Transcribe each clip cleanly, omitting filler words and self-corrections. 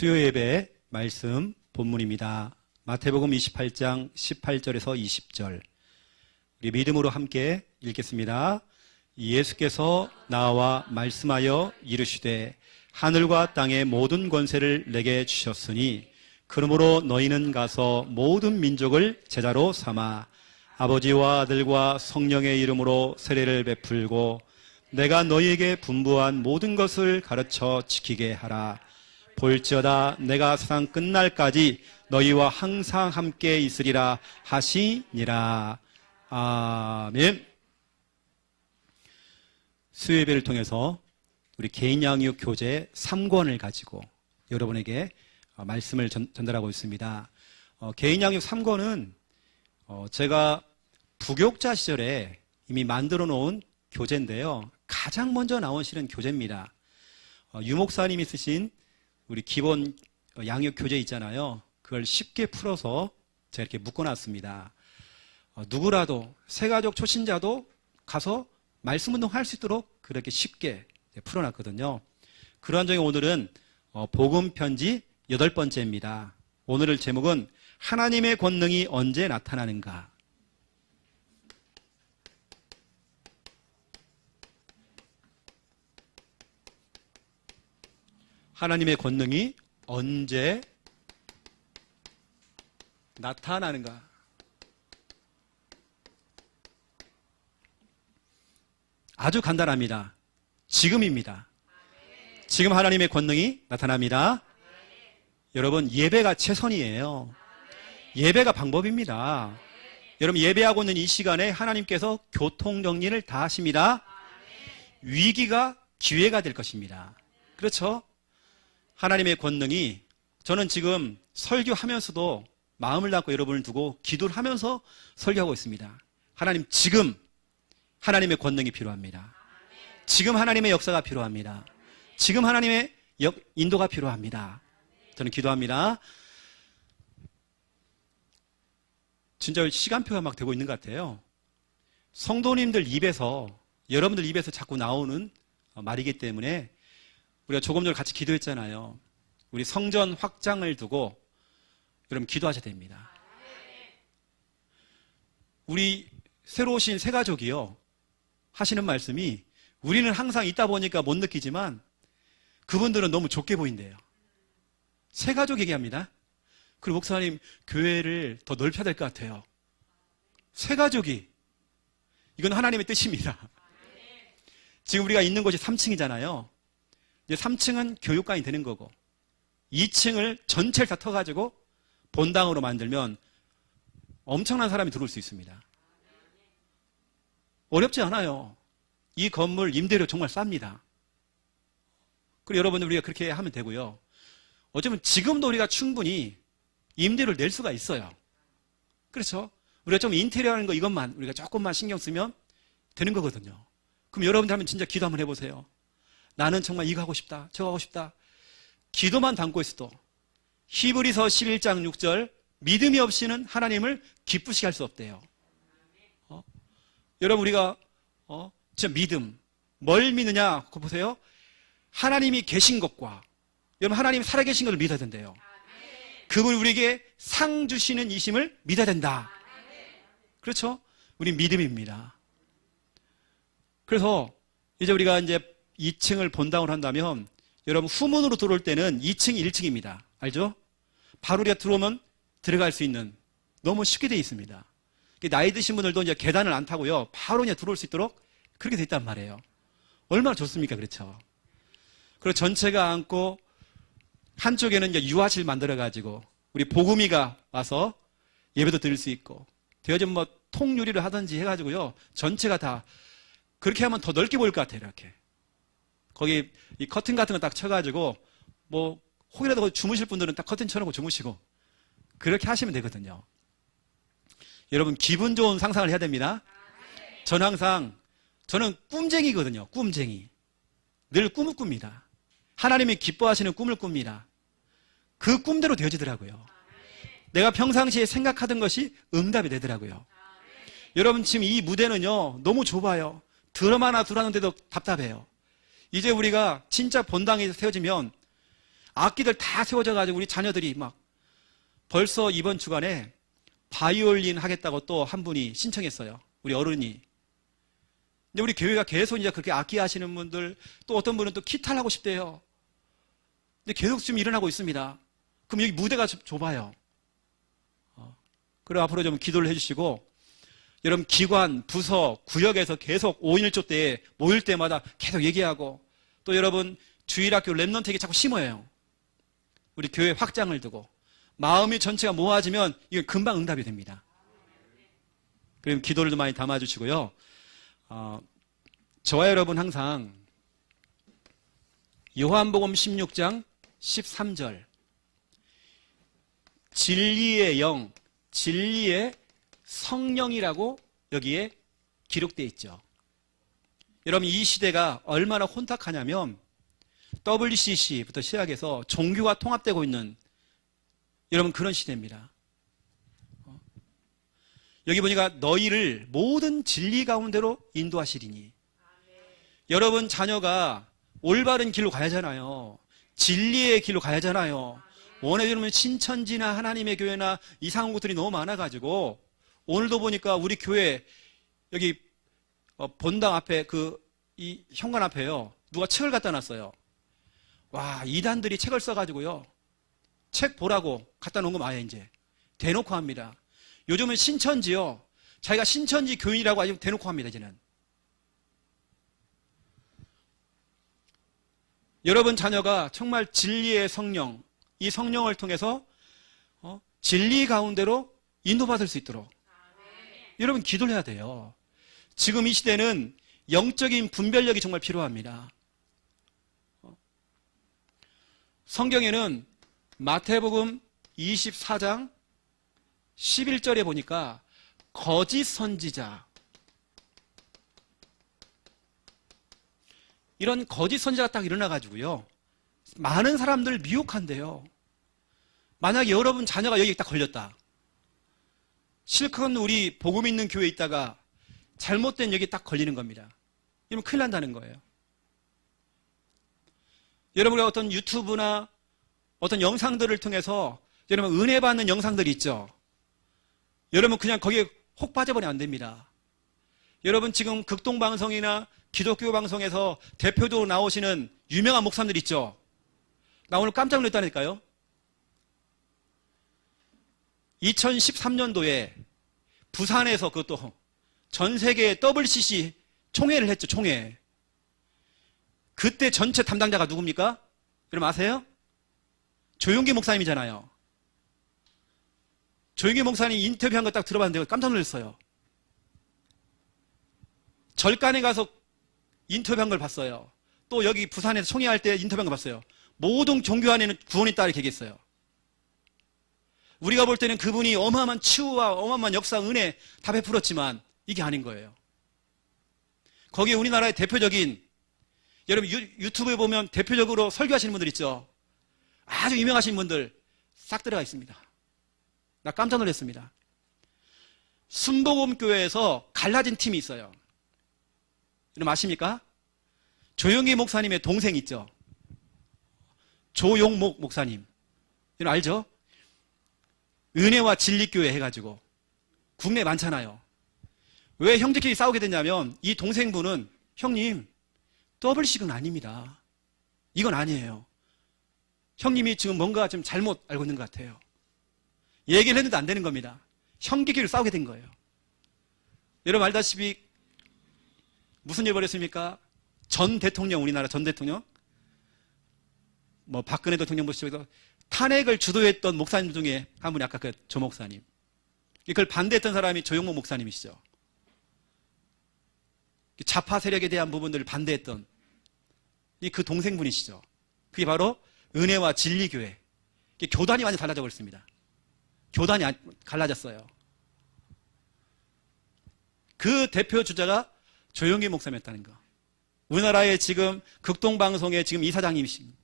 수요 예배 말씀 본문입니다. 마태복음 28장 18절에서 20절. 우리 믿음으로 함께 읽겠습니다. 예수께서 나와 말씀하여 이르시되 하늘과 땅의 모든 권세를 내게 주셨으니 그러므로 너희는 가서 모든 민족을 제자로 삼아 아버지와 아들과 성령의 이름으로 세례를 베풀고 내가 너희에게 분부한 모든 것을 가르쳐 지키게 하라. 볼지어다 내가 세상 끝날까지 너희와 항상 함께 있으리라 하시니라. 아멘. 수요예배를 통해서 우리 개인 양육 교재 3권을 가지고 여러분에게 말씀을 전달하고 있습니다. 개인 양육 3권은 제가 부교육자 시절에 이미 만들어 놓은 교재인데요. 가장 먼저 나온 실은 교재입니다. 유 목사님이 쓰신 우리 기본 양육 교재 있잖아요. 그걸 쉽게 풀어서 제가 이렇게 묶어놨습니다. 누구라도 새가족 초신자도 가서 말씀 운동할 수 있도록 그렇게 쉽게 풀어놨거든요. 그러한 중에 오늘은 복음 편지 8번째입니다. 오늘의 제목은 하나님의 권능이 언제 나타나는가. 하나님의 권능이 언제 나타나는가. 아주 간단합니다. 지금입니다. 지금 하나님의 권능이 나타납니다. 여러분, 예배가 최선이에요. 예배가 방법입니다. 여러분, 예배하고 있는 이 시간에 하나님께서 교통정리를 다 하십니다. 위기가 기회가 될 것입니다. 그렇죠? 하나님의 권능이, 저는 지금 설교하면서도 마음을 담고 여러분을 두고 기도를 하면서 설교하고 있습니다. 하나님, 지금 하나님의 권능이 필요합니다. 지금 하나님의 역사가 필요합니다. 지금 하나님의 인도가 필요합니다. 저는 기도합니다. 진짜 시간표가 막 되고 있는 것 같아요. 성도님들 입에서, 여러분들 입에서 자꾸 나오는 말이기 때문에 우리가 조금 전에 같이 기도했잖아요. 우리 성전 확장을 두고 여러분 기도하셔야 됩니다. 우리 새로 오신 새가족이요, 하시는 말씀이 우리는 항상 있다 보니까 못 느끼지만 그분들은 너무 좁게 보인대요. 새가족 얘기합니다. 그리고 목사님, 교회를 더 넓혀야 될 것 같아요. 새가족이, 이건 하나님의 뜻입니다. 지금 우리가 있는 곳이 3층이잖아요. 이제 3층은 교육관이 되는 거고 2층을 전체를 다 터가지고 본당으로 만들면 엄청난 사람이 들어올 수 있습니다. 어렵지 않아요. 이 건물 임대료 정말 쌉니다. 그리고 여러분들, 우리가 그렇게 하면 되고요. 어쩌면 지금도 우리가 충분히 임대료를 낼 수가 있어요. 그렇죠? 우리가 좀 인테리어 하는 거 이것만 우리가 조금만 신경 쓰면 되는 거거든요. 그럼 여러분들 하면 진짜 기도 한번 해보세요. 나는 정말 이거 하고 싶다, 저거 하고 싶다. 기도만 담고 있어도 히브리서 11장 6절 믿음이 없이는 하나님을 기쁘시게 할 수 없대요. 여러분, 우리가 진짜 믿음, 뭘 믿느냐? 그거 보세요. 하나님이 계신 것과, 여러분, 하나님이 살아계신 것을 믿어야 된대요. 그분 우리에게 상 주시는 이심을 믿어야 된다. 그렇죠? 우리 믿음입니다. 그래서 이제 우리가 이제 2층을 본당으로 한다면 여러분, 후문으로 들어올 때는 2층이 1층입니다. 알죠? 바로 우리가 들어오면 들어갈 수 있는, 너무 쉽게 되어 있습니다. 나이 드신 분들도 이제 계단을 안 타고요, 바로 그냥 들어올 수 있도록 그렇게 되어 있단 말이에요. 얼마나 좋습니까? 그렇죠? 그리고 전체가 앉고 한쪽에는 이제 유아실 만들어가지고 우리 복음이가 와서 예배도 드릴 수 있고, 되어지면 뭐 통유리를 하든지 해가지고요, 전체가 다 그렇게 하면 더 넓게 보일 것 같아요. 이렇게 거기 이 커튼 같은 거 딱 쳐가지고 뭐 혹이라도 주무실 분들은 딱 커튼 쳐놓고 주무시고 그렇게 하시면 되거든요. 여러분, 기분 좋은 상상을 해야 됩니다. 저는 꿈쟁이거든요. 꿈쟁이. 늘 꿈을 꿉니다. 하나님이 기뻐하시는 꿈을 꿉니다. 그 꿈대로 되어지더라고요. 내가 평상시에 생각하던 것이 응답이 되더라고요. 여러분, 지금 이 무대는요, 너무 좁아요. 드럼 하나 둘 하는데도 답답해요. 이제 우리가 진짜 본당에 세워지면 악기들 다 세워져 가지고 우리 자녀들이 막 벌써 이번 주간에 바이올린 하겠다고 또 한 분이 신청했어요. 우리 어른이. 근데 우리 교회가 계속 이제 그렇게 악기 하시는 분들, 또 어떤 분은 또 기타를 하고 싶대요. 근데 계속 지금 일어나고 있습니다. 그럼 여기 무대가 좁아요. 그래 앞으로 좀 기도를 해주시고, 여러분 기관, 부서, 구역에서 계속 5.1조 때 모일 때마다 계속 얘기하고, 또 여러분 주일학교 랩넌트에게 자꾸 심어요. 우리 교회 확장을 두고 마음이 전체가 모아지면 이건 금방 응답이 됩니다. 그럼 기도를 좀 많이 담아주시고요. 저와 여러분 항상 요한복음 16장 13절 진리의 영, 진리의 성령이라고 여기에 기록되어 있죠. 여러분 이 시대가 얼마나 혼탁하냐면 WCC부터 시작해서 종교가 통합되고 있는 여러분 그런 시대입니다. 여기 보니까 너희를 모든 진리 가운데로 인도하시리니. 여러분 자녀가 올바른 길로 가야 하잖아요. 진리의 길로 가야 하잖아요. 원해주면 신천지나 하나님의 교회나 이상한 것들이 너무 많아가지고 오늘도 보니까 우리 교회 여기 본당 앞에 이 현관 앞에요. 누가 책을 갖다 놨어요. 와, 이단들이 책을 써가지고요. 책 보라고 갖다 놓은 거 마요, 이제. 대놓고 합니다. 요즘은 신천지요. 자기가 신천지 교인이라고 아주 대놓고 합니다, 이제는. 여러분 자녀가 정말 진리의 성령, 이 성령을 통해서 진리 가운데로 인도받을 수 있도록 여러분 기도를 해야 돼요. 지금 이 시대는 영적인 분별력이 정말 필요합니다. 성경에는 마태복음 24장 11절에 보니까 거짓 선지자, 이런 거짓 선지자가 딱 일어나가지고요, 많은 사람들 미혹한대요. 만약에 여러분 자녀가 여기 딱 걸렸다, 실컷 우리 복음 있는 교회에 있다가 잘못된 여기 딱 걸리는 겁니다. 이러면 큰일 난다는 거예요. 여러분의 어떤 유튜브나 어떤 영상들을 통해서 여러분 은혜 받는 영상들이 있죠. 여러분 그냥 거기에 혹 빠져버리면 안 됩니다. 여러분 지금 극동방송이나 기독교 방송에서 대표적으로 나오시는 유명한 목사님들 있죠. 나 오늘 깜짝 놀랐다니까요. 2013년도에 부산에서 그것도 전 세계 WCC 총회를 했죠. 총회. 그때 전체 담당자가 누굽니까? 여러분 아세요? 조용기 목사님이잖아요. 조용기 목사님 인터뷰한 거 딱 들어봤는데 깜짝 놀랐어요. 절간에 가서 인터뷰한 걸 봤어요. 또 여기 부산에서 총회할 때 인터뷰한 걸 봤어요. 모든 종교 안에는 구원이 있다 이렇게 얘기했어요. 우리가 볼 때는 그분이 어마어마한 치유와 어마어마한 역사, 은혜 다 베풀었지만 이게 아닌 거예요. 거기에 우리나라의 대표적인, 여러분 유튜브에 보면 대표적으로 설교하시는 분들 있죠. 아주 유명하신 분들 싹 들어가 있습니다. 나 깜짝 놀랐습니다. 순복음교회에서 갈라진 팀이 있어요. 여러분 아십니까? 조영기 목사님의 동생 있죠. 조용목 목사님. 여러분 알죠? 은혜와 진리교회 해가지고 국내에 많잖아요. 왜 형제끼리 싸우게 됐냐면 이 동생분은 형님 더블식은 아닙니다. 이건 아니에요. 형님이 지금 뭔가 좀 잘못 알고 있는 것 같아요. 얘기를 했는데 안 되는 겁니다. 형제끼리 싸우게 된 거예요. 여러분 알다시피 무슨 일 벌였습니까? 전 대통령, 우리나라 전 대통령, 뭐 박근혜 대통령 보시고 탄핵을 주도했던 목사님 중에 한 분이 아까 그 조 목사님. 그걸 반대했던 사람이 조용목 목사님이시죠. 좌파 세력에 대한 부분들을 반대했던 그 동생분이시죠. 그게 바로 은혜와 진리교회. 교단이 완전히 달라져 버렸습니다. 교단이 갈라졌어요. 그 대표 주자가 조영기 목사님이었다는 거. 우리나라의 지금 극동방송의 지금 이사장님이십니다.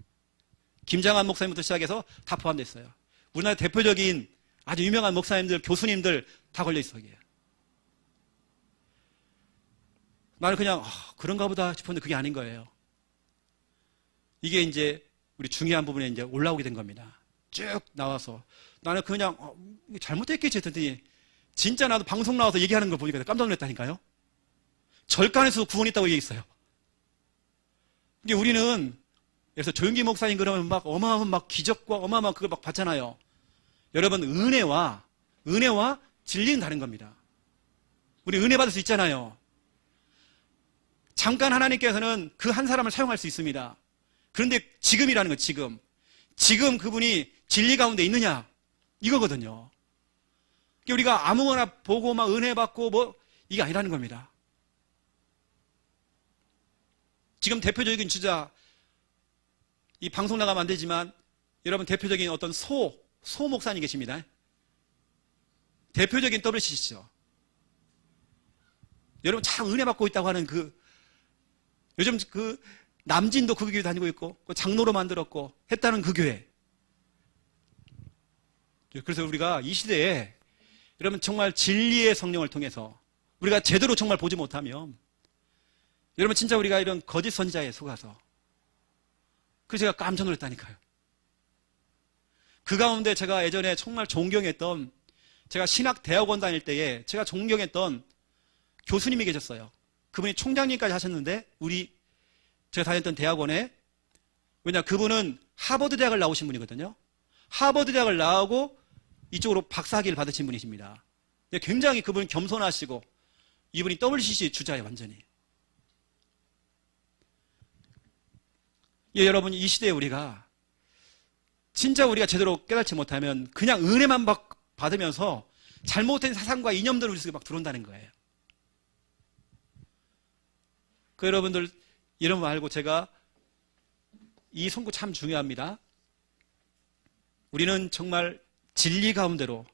김장한 목사님부터 시작해서 다 포함됐어요. 우리나라 대표적인 아주 유명한 목사님들, 교수님들 다 걸려있어, 여기에. 나는 그냥, 그런가 보다 싶었는데 그게 아닌 거예요. 이게 이제 우리 중요한 부분에 이제 올라오게 된 겁니다. 쭉 나와서 나는 그냥 이게 잘못됐겠지 했더니 진짜 나도 방송 나와서 얘기하는 걸 보니까 깜짝 놀랐다니까요. 절간에서 구원이 있다고 얘기했어요. 근데 우리는 그래서 조용기 목사님 그러면 막 어마어마한 막 기적과 어마어마한 그걸 막 받잖아요. 여러분 은혜와 진리는 다른 겁니다. 우리 은혜 받을 수 있잖아요. 잠깐 하나님께서는 그 한 사람을 사용할 수 있습니다. 그런데 지금이라는 거 지금 그분이 진리 가운데 있느냐 이거거든요. 우리가 아무거나 보고 막 은혜 받고 뭐 이게 아니라는 겁니다. 지금 대표적인 주자 이 방송 나가면 안 되지만 여러분 대표적인 어떤 소 목사님 계십니다. 대표적인 WCC죠. 여러분 참 은혜 받고 있다고 하는 요즘 남진도 그 교회 다니고 있고 장로로 만들었고 했다는 그 교회. 그래서 우리가 이 시대에 여러분 정말 진리의 성령을 통해서 우리가 제대로 정말 보지 못하면 여러분 진짜 우리가 이런 거짓 선지자에 속아서 그래서 제가 깜짝 놀랐다니까요. 그 가운데 제가 예전에 정말 존경했던 제가 신학대학원 다닐 때에 제가 존경했던 교수님이 계셨어요. 그분이 총장님까지 하셨는데 제가 다녔던 대학원에 왜냐 그분은 하버드 대학을 나오신 분이거든요. 하버드 대학을 나오고 이쪽으로 박사학위를 받으신 분이십니다. 굉장히 그분 겸손하시고 이분이 WCC 주자예요. 완전히. 예, 여러분 이 시대에 진짜 우리가 제대로 깨닫지 못하면 그냥 은혜만 받으면서 잘못된 사상과 이념들을 우리 속에 막 들어온다는 거예요. 여러분들 이런 거 알고 제가 이 선고 참 중요합니다. 우리는 정말 진리 가운데로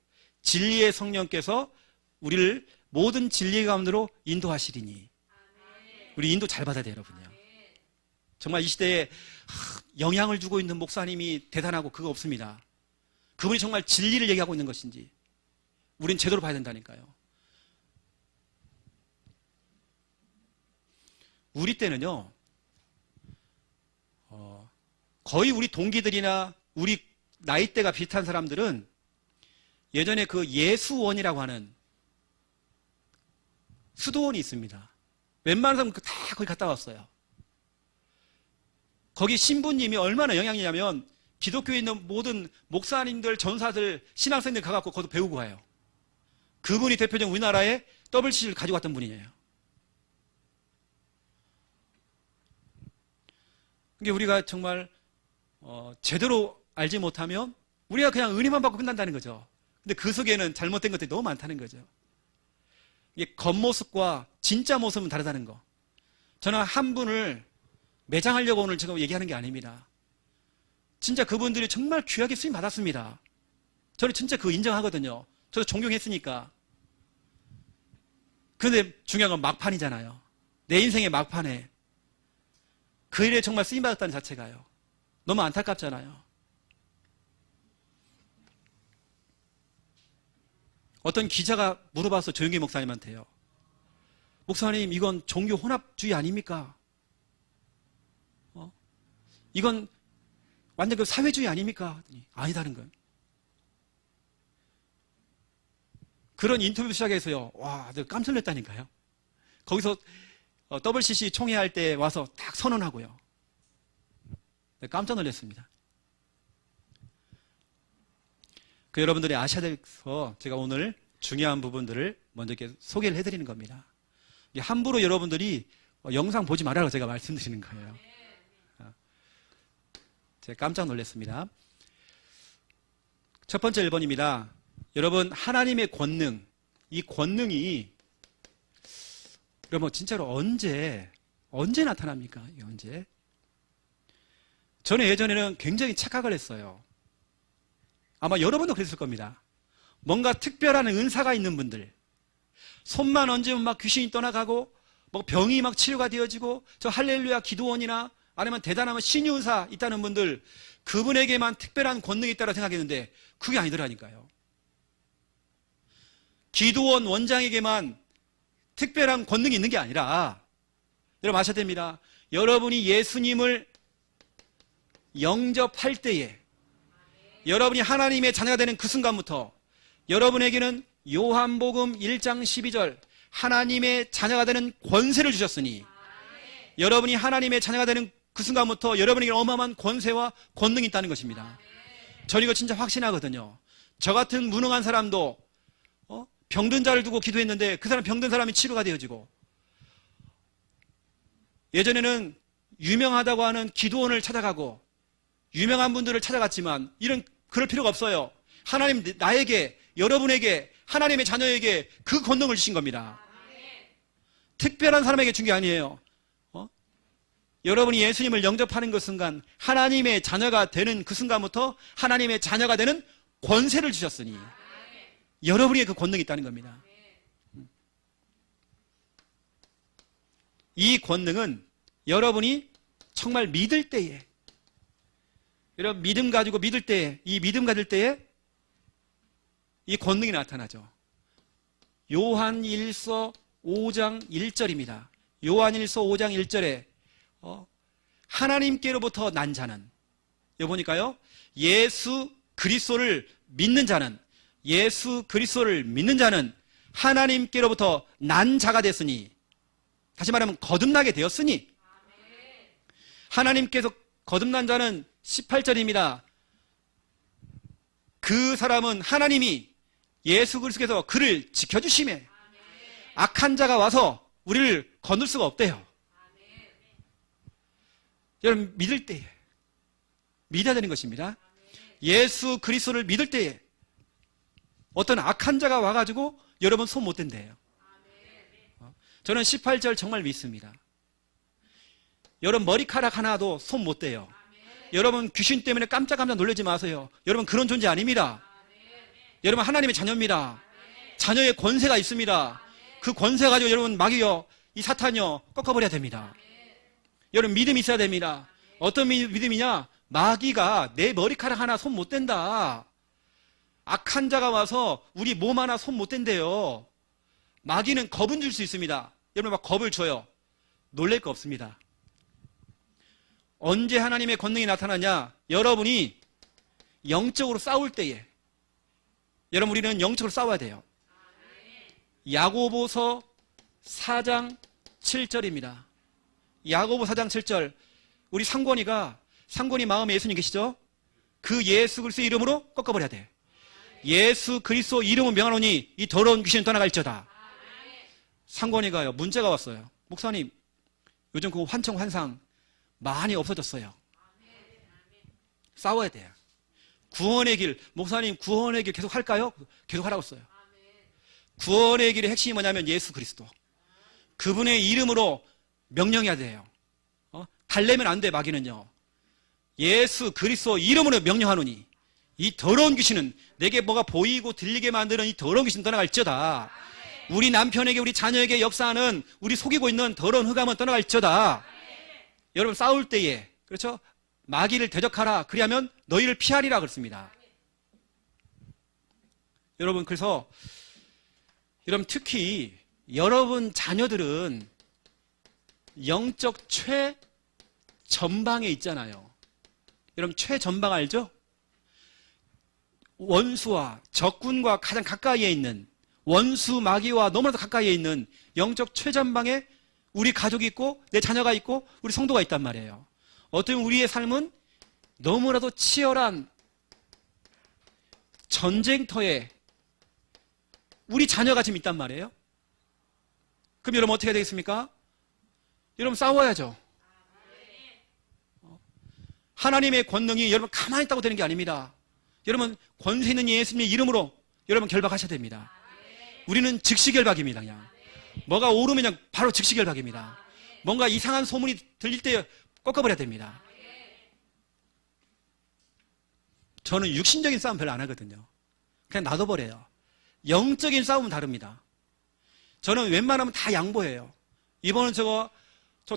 진리의 성령께서 우리를 모든 진리 가운데로 인도하시리니 우리 인도 잘 받아야 돼요. 여러분요. 정말 이 시대에 영향을 주고 있는 목사님이 대단하고 그거 없습니다. 그분이 정말 진리를 얘기하고 있는 것인지 우린 제대로 봐야 된다니까요. 우리 때는요 거의 우리 동기들이나 우리 나이대가 비슷한 사람들은 예전에 그 예수원이라고 하는 수도원이 있습니다. 웬만한 사람은 다 거기 갔다 왔어요. 거기 신부님이 얼마나 영향이냐면 기독교에 있는 모든 목사님들, 전사들, 신학생들 가갖고 거기서 배우고 와요. 그분이 대표적인 우리나라에 WCC를 가지고 왔던 분이에요. 이게 우리가 정말 제대로 알지 못하면 우리가 그냥 은혜만 받고 끝난다는 거죠. 근데 그 속에는 잘못된 것들이 너무 많다는 거죠. 이게 겉모습과 진짜 모습은 다르다는 거. 저는 한 분을 매장하려고 오늘 지금 얘기하는 게 아닙니다. 진짜 그분들이 정말 귀하게 쓰임 받았습니다. 저는 진짜 그거 인정하거든요. 저도 존경했으니까. 그런데 중요한 건 막판이잖아요. 내 인생의 막판에 그 일에 정말 쓰임 받았다는 자체가요. 너무 안타깝잖아요. 어떤 기자가 물어봤어 조용기 목사님한테요. 목사님 이건 종교 혼합주의 아닙니까? 이건 완전 그 사회주의 아닙니까? 아니다는 거예요. 그런 인터뷰 시작해서요. 와, 내가 깜짝 놀랐다니까요. 거기서 WCC 총회할 때 와서 딱 선언하고요. 내가 깜짝 놀랐습니다. 여러분들이 아셔야 돼서 제가 오늘 중요한 부분들을 먼저 이렇게 소개를 해드리는 겁니다. 함부로 여러분들이 영상 보지 말라고 제가 말씀드리는 거예요. 제가 깜짝 놀랐습니다. 첫 번째 1번입니다. 여러분 하나님의 권능, 이 권능이 여러분 진짜로 언제 나타납니까? 이게 언제? 저는 예전에는 굉장히 착각을 했어요. 아마 여러분도 그랬을 겁니다. 뭔가 특별한 은사가 있는 분들, 손만 얹으면 막 귀신이 떠나가고 뭐 병이 막 치료가 되어지고 저 할렐루야 기도원이나 아니면 대단한 신유사 있다는 분들, 그분에게만 특별한 권능이 있다고 생각했는데 그게 아니더라니까요. 기도원 원장에게만 특별한 권능이 있는 게 아니라 여러분 아셔야 됩니다. 여러분이 예수님을 영접할 때에, 여러분이 하나님의 자녀가 되는 그 순간부터 여러분에게는 요한복음 1장 12절 하나님의 자녀가 되는 권세를 주셨으니, 여러분이 하나님의 자녀가 되는 그 순간부터 여러분에게 어마어마한 권세와 권능이 있다는 것입니다. 저는 이거 진짜 확신하거든요. 저 같은 무능한 사람도 병든 자를 두고 기도했는데 그 사람 병든 사람이 치료가 되어지고, 예전에는 유명하다고 하는 기도원을 찾아가고 유명한 분들을 찾아갔지만 그럴 필요가 없어요. 하나님 나에게, 여러분에게, 하나님의 자녀에게 그 권능을 주신 겁니다. 특별한 사람에게 준 게 아니에요. 여러분이 예수님을 영접하는 그 순간, 하나님의 자녀가 되는 그 순간부터 하나님의 자녀가 되는 권세를 주셨으니 여러분에게 그 권능이 있다는 겁니다. 이 권능은 여러분이 정말 믿을 때에, 여러분 믿음 가지고 믿을 때에, 이 믿음 가질 때에 이 권능이 나타나죠. 요한일서 5장 1절입니다. 요한일서 5장 1절에 하나님께로부터 난 자는, 여기 보니까요, 예수 그리스도를 믿는 자는, 예수 그리스도를 믿는 자는 하나님께로부터 난 자가 됐으니, 다시 말하면 거듭나게 되었으니, 하나님께서 거듭난 자는 18절입니다. 그 사람은 하나님이 예수 그리스도께서 그를 지켜주심에 악한 자가 와서 우리를 거둘 수가 없대요. 여러분 믿을 때에, 믿어야 되는 것입니다. 예수 그리스도를 믿을 때에 어떤 악한 자가 와가지고 여러분 손 못 댄대요. 저는 18절 정말 믿습니다. 여러분 머리카락 하나도 손 못 대요. 여러분 귀신 때문에 깜짝깜짝 놀라지 마세요. 여러분 그런 존재 아닙니다. 여러분 하나님의 자녀입니다. 자녀의 권세가 있습니다. 그 권세 가지고 여러분 마귀요, 이 사탄요 꺾어버려야 됩니다. 여러분 믿음이 있어야 됩니다. 어떤 믿음이냐? 마귀가 내 머리카락 하나 손 못 댄다. 악한 자가 와서 우리 몸 하나 손 못 댄대요. 마귀는 겁은 줄 수 있습니다. 여러분 막 겁을 줘요. 놀랄 거 없습니다. 언제 하나님의 권능이 나타나냐? 여러분이 영적으로 싸울 때에. 여러분 우리는 영적으로 싸워야 돼요. 야고보서 4장 7절입니다. 야고보 4장 7절. 우리 상권이 마음에 예수님 계시죠? 그 예수 그리스도 이름으로 꺾어버려야 돼. 예수 그리스도 이름을 명하노니 이 더러운 귀신은 떠나갈지어다. 상권이가요, 문제가 왔어요. 목사님, 요즘 그 환청 환상 많이 없어졌어요. 싸워야 돼요. 구원의 길, 목사님 구원의 길 계속 할까요? 계속 하라고 써요. 구원의 길의 핵심이 뭐냐면 예수 그리스도. 그분의 이름으로 명령해야 돼요. 달래면 안 돼, 마귀는요. 예수 그리스도 이름으로 명령하노니 이 더러운 귀신은, 내게 뭐가 보이고 들리게 만드는 이 더러운 귀신 떠나갈지어다. 우리 남편에게, 우리 자녀에게 역사하는, 우리 속이고 있는 더러운 흑암은 떠나갈지어다. 여러분 싸울 때에, 그렇죠? 마귀를 대적하라. 그리하면 너희를 피하리라 그랬습니다. 여러분 그래서 여러분 특히 여러분 자녀들은 영적 최전방에 있잖아요. 여러분 최전방 알죠? 원수와 적군과 가장 가까이에 있는, 원수 마귀와 너무나도 가까이에 있는 영적 최전방에 우리 가족이 있고 내 자녀가 있고 우리 성도가 있단 말이에요. 어쩌면 우리의 삶은 너무나도 치열한 전쟁터에 우리 자녀가 지금 있단 말이에요. 그럼 여러분 어떻게 해야 되겠습니까? 여러분 싸워야죠. 하나님의 권능이 여러분 가만히 있다고 되는 게 아닙니다. 여러분 권세 있는 예수님의 이름으로 여러분 결박하셔야 됩니다. 우리는 즉시 결박입니다. 그냥 뭐가 오르면 그냥 바로 즉시 결박입니다. 뭔가 이상한 소문이 들릴 때 꺾어버려야 됩니다. 저는 육신적인 싸움 별로 안 하거든요. 그냥 놔둬버려요. 영적인 싸움은 다릅니다. 저는 웬만하면 다 양보해요. 이번은 저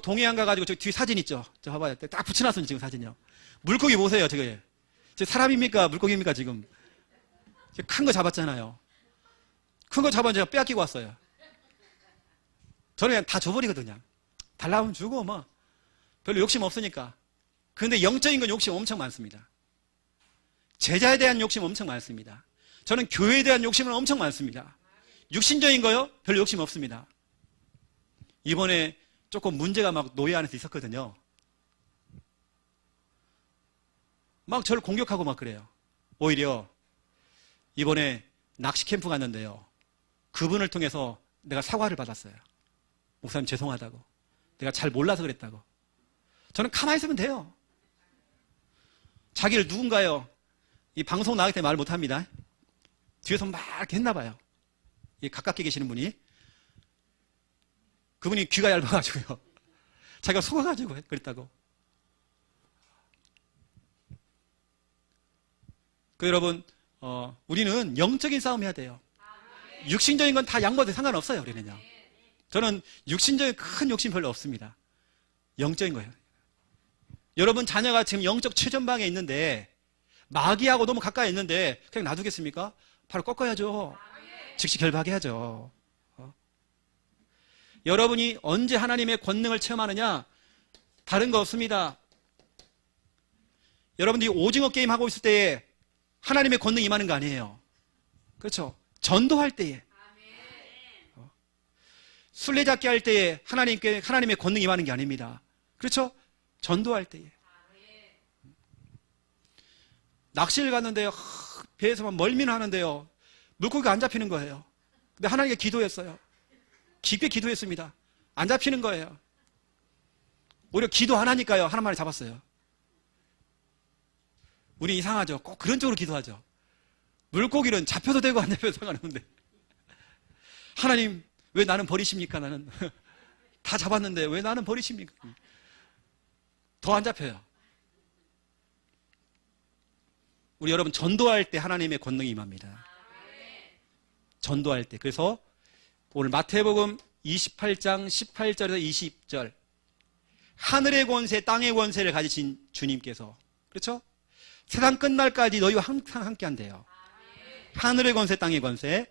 동해안 가가지고 저 뒤 사진 있죠? 저 봐봐요. 딱 붙여놨어요, 지금 사진요. 물고기 보세요, 저게. 저 사람입니까? 물고기입니까, 지금? 큰 거 잡았잖아요. 큰 거 잡아 제가 빼앗기고 왔어요. 저는 그냥 다 줘버리거든요. 달라면 주고, 뭐. 별로 욕심 없으니까. 그런데 영적인 건 욕심 엄청 많습니다. 제자에 대한 욕심 엄청 많습니다. 저는 교회에 대한 욕심은 엄청 많습니다. 육신적인 거요? 별로 욕심 없습니다. 이번에 조금 문제가 막 노예 안에서 있었거든요. 막 저를 공격하고 막 그래요. 오히려 이번에 낚시 캠프 갔는데요. 그분을 통해서 내가 사과를 받았어요. 목사님 죄송하다고. 내가 잘 몰라서 그랬다고. 저는 가만히 있으면 돼요. 자기를 누군가요? 이 방송 나가기 때문에 말 못합니다. 뒤에서 막 이렇게 했나 봐요. 이 가깝게 계시는 분이. 그분이 귀가 얇아가지고요. 자기가 속아가지고 그랬다고. 그 여러분, 우리는 영적인 싸움 해야 돼요. 육신적인 건 다 양보해도 상관없어요, 우리는요. 저는 육신적인 큰 욕심 별로 없습니다. 영적인 거예요. 여러분 자녀가 지금 영적 최전방에 있는데 마귀하고 너무 가까이 있는데 그냥 놔두겠습니까? 바로 꺾어야죠. 즉시 결박해야죠. 여러분이 언제 하나님의 권능을 체험하느냐? 다른 거 없습니다. 여러분들이 오징어 게임 하고 있을 때에 하나님의 권능이 임하는 거 아니에요. 그렇죠? 전도할 때에. 술래잡기 할 때에 하나님의 권능이 임하는 게 아닙니다. 그렇죠? 전도할 때에. 낚시를 갔는데요. 배에서만 멀미는 하는데요. 물고기가 안 잡히는 거예요. 근데 하나님께 기도했어요. 깊게 기도했습니다. 안 잡히는 거예요. 오히려 기도 안 하니까요. 한 마리 잡았어요. 우리 이상하죠. 꼭 그런 쪽으로 기도하죠. 물고기는 잡혀도 되고 안 잡혀도 상관없는데. 하나님, 왜 나는 버리십니까? 나는 다 잡았는데 왜 나는 버리십니까? 더 안 잡혀요. 우리 여러분 전도할 때 하나님의 권능이 임합니다. 전도할 때. 그래서 오늘 마태복음 28장 18절에서 20절 하늘의 권세, 땅의 권세를 가지신 주님께서, 그렇죠? 세상 끝날까지 너희와 항상 함께 한대요. 하늘의 권세, 땅의 권세.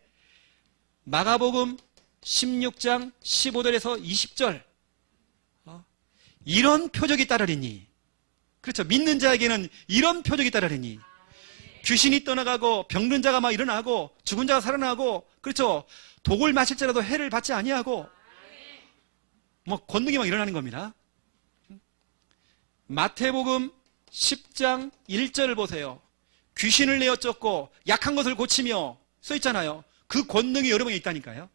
마가복음 16장 15절에서 20절 이런 표적이 따르리니, 그렇죠? 믿는 자에게는 이런 표적이 따르리니 귀신이 떠나가고 병든 자가 막 일어나고 죽은 자가 살아나고, 그렇죠? 독을 마실지라도 해를 받지 아니하고 뭐 권능이 막 일어나는 겁니다. 마태복음 10장 1절을 보세요. 귀신을 내어 쫓고 약한 것을 고치며 써 있잖아요. 그 권능이 여러분에 있다니까요.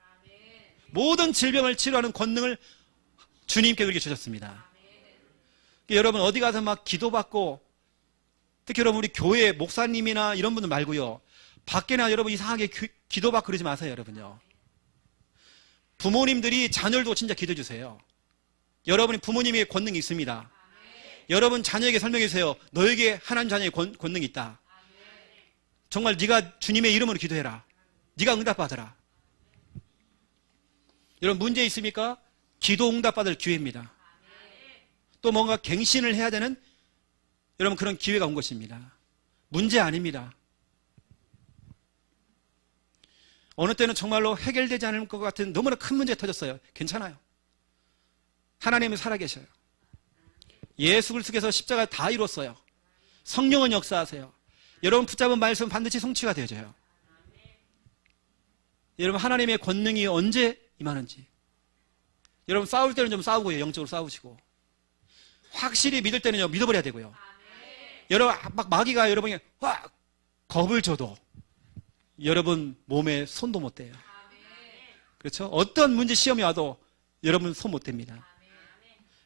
모든 질병을 치료하는 권능을 주님께 그렇게 주셨습니다. 여러분 어디 가서 막 기도받고, 특히 여러분 우리 교회 목사님이나 이런 분들 말고요, 밖에나 여러분 이상하게 기도받고 그러지 마세요. 여러분요, 부모님들이 자녀들도 진짜 기도해 주세요. 여러분이 부모님에게 권능이 있습니다. 여러분 자녀에게 설명해 주세요. 너에게 하나님 자녀의 권능이 있다. 정말 네가 주님의 이름으로 기도해라. 네가 응답받아라. 여러분 문제 있습니까? 기도 응답받을 기회입니다. 또 뭔가 갱신을 해야 되는 여러분 그런 기회가 온 것입니다. 문제 아닙니다. 어느 때는 정말로 해결되지 않을 것 같은 너무나 큰 문제가 터졌어요. 괜찮아요. 하나님은 살아계셔요. 예수 그리스도께서 십자가 다 이뤘어요. 성령은 역사하세요. 여러분 붙잡은 말씀 반드시 성취가 되어져요. 여러분 하나님의 권능이 언제 임하는지, 여러분 싸울 때는 좀 싸우고요. 영적으로 싸우시고, 확실히 믿을 때는요 믿어버려야 되고요. 여러분 막 마귀가 여러분에게 확 겁을 줘도 여러분 몸에 손도 못 대요. 그렇죠? 어떤 문제 시험이 와도 여러분 손 못 댑니다.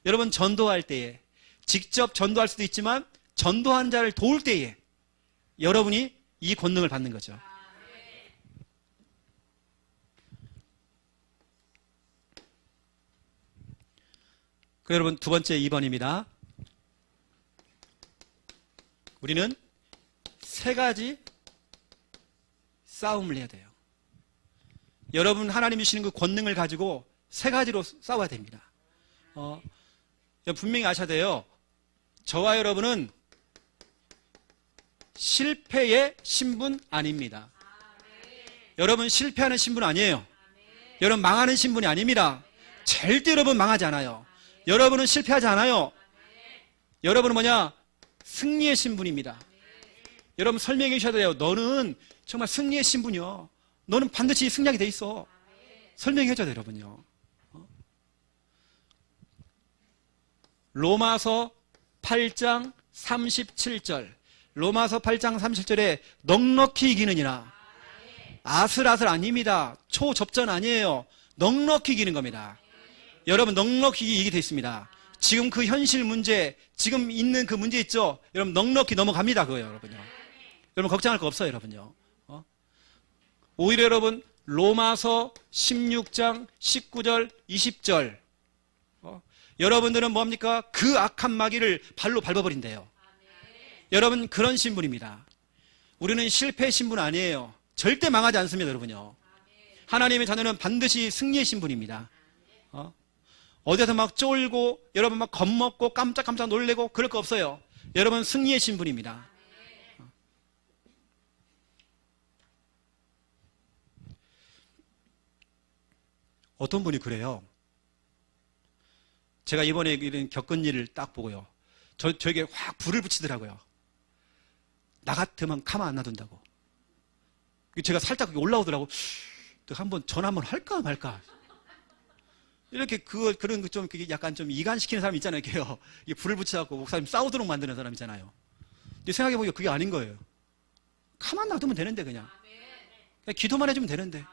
여러분 전도할 때에 직접 전도할 수도 있지만 전도한 자를 도울 때에 여러분이 이 권능을 받는 거죠. 그 여러분 두 번째 2번입니다. 우리는 세 가지 싸움을 해야 돼요. 여러분 하나님이 주시는 그 권능을 가지고 세 가지로 싸워야 됩니다. 분명히 아셔야 돼요. 저와 여러분은 실패의 신분 아닙니다. 여러분 실패하는 신분 아니에요. 여러분 망하는 신분이 아닙니다. 절대 여러분 망하지 않아요. 여러분은 실패하지 않아요. 여러분은 뭐냐? 승리의 신분입니다. 여러분 설명해 주셔야 돼요. 너는 정말 승리의 신분이요. 너는 반드시 승리하게 돼 있어. 설명해 줘야 돼요, 여러분요. 로마서 8장 37절. 로마서 8장 37절에 넉넉히 이기느니라. 아슬아슬 아닙니다. 초접전 아니에요. 넉넉히 이기는 겁니다. 여러분 넉넉히 이기게 돼 있습니다. 지금 그 현실 문제, 지금 있는 그 문제 있죠? 여러분 넉넉히 넘어갑니다. 그거요, 여러분요. 여러분 걱정할 거 없어요, 여러분요. 오히려 여러분 로마서 16장 19절 20절 여러분들은 뭡니까? 그 악한 마귀를 발로 밟아버린대요. 여러분 그런 신분입니다. 우리는 실패의 신분 아니에요. 절대 망하지 않습니다, 여러분요. 하나님의 자녀는 반드시 승리의 신분입니다. 어디서 막 쫄고 여러분 막 겁먹고 깜짝깜짝 놀래고 그럴 거 없어요. 여러분 승리의 신분입니다. 어떤 분이 그래요. 제가 이번에 이런 겪은 일을 딱 보고요. 저에게 확 불을 붙이더라고요. 나 같으면 가만 안 놔둔다고. 제가 살짝 올라오더라고. 한번 전화 한번 할까 말까. 이렇게 그런 좀 약간 좀 이간시키는 사람 있잖아요. 이렇게요. 이게 불을 붙여갖고 목사님 싸우도록 만드는 사람 있잖아요. 근데 생각해보니까 그게 아닌 거예요. 가만 놔두면 되는데 그냥 기도만 해주면 되는데.